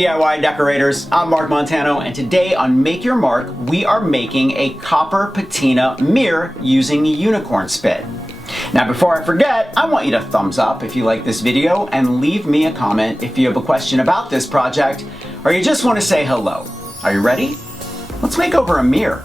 DIY decorators, I'm Mark Montano, and today on Make Your Mark, we are making a copper patina mirror using unicorn spit. Now before I forget, I want you to thumbs up if you like this video and leave me a comment if you have a question about this project or you just want to say hello. Are you ready? Let's make over a mirror.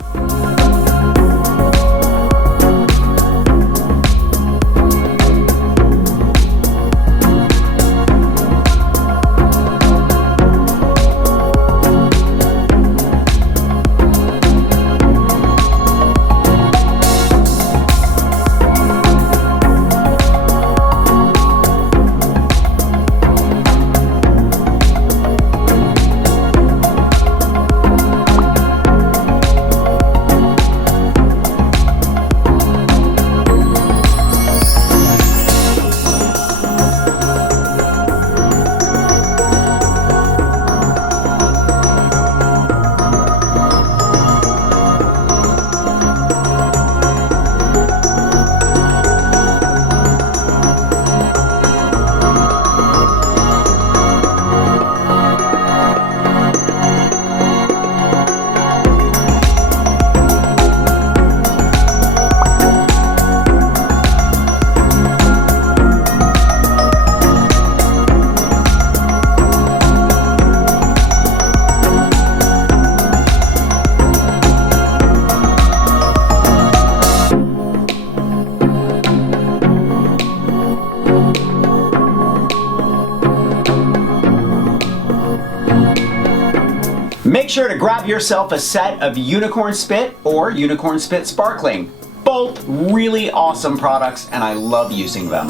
Make sure to grab yourself a set of Unicorn Spit or Unicorn Spit Sparkling. Both really awesome products and I love using them.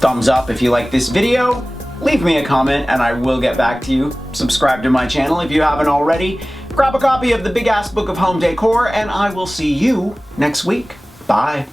Thumbs up if you like this video, leave me a comment and I will get back to you. Subscribe to my channel if you haven't already. Grab a copy of the Big Ass Book of Home Decor and I will see you next week. Bye.